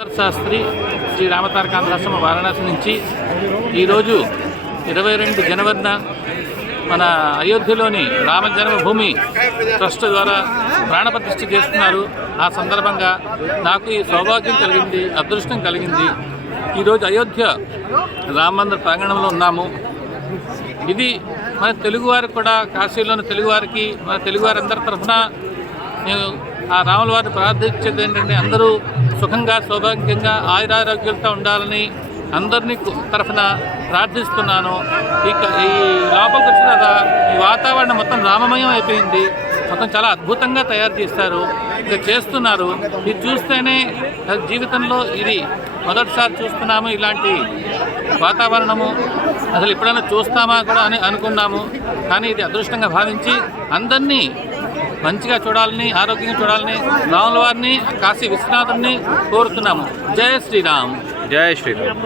శాస్త్రి శ్రీ రామతారకాంధ్రాశ్రమ వారణాసి నుంచి ఈరోజు ఇరవై రెండు జనవరిన మన అయోధ్యలోని రామ జన్మభూమి ట్రస్ట్ ద్వారా ప్రాణప్రతిష్ఠ చేస్తున్నారు. ఆ సందర్భంగా నాకు ఈ సౌభాగ్యం కలిగింది అదృష్టం కలిగింది. ఈరోజు అయోధ్య రామ మందిర ప్రాంగణంలో ఉన్నాము. ఇది మన తెలుగువారికి కూడా కాశీలోని తెలుగువారికి మన తెలుగువారందరి తరఫున నేను ఆ రాముల వారిని ప్రార్థించేది ఏంటంటే అందరూ సుఖంగా సౌభాగ్యంగా ఆయురారోగ్యాలతో ఉండాలని అందరినీ తరఫున ప్రార్థిస్తున్నాను. ఇక ఈ లోపలికి వచ్చిన ఈ వాతావరణం మొత్తం రామమయం అయిపోయింది. మొత్తం చాలా అద్భుతంగా తయారు చేస్తారు ఇక చేస్తున్నారు. ఇది చూస్తేనే జీవితంలో ఇది మొదటిసారి చూస్తున్నాము ఇలాంటి వాతావరణము. అసలు ఎప్పుడైనా చూస్తామా కూడా అని అనుకున్నాము. కానీ ఇది అదృష్టంగా భావించి అందరినీ మంచిగా చూడాలని ఆరోగ్యంగా చూడాలని రాముల వారిని కాశీ విశ్వనాథుని కోరుతున్నాము. జయ శ్రీరామ్. జయ శ్రీరామ్.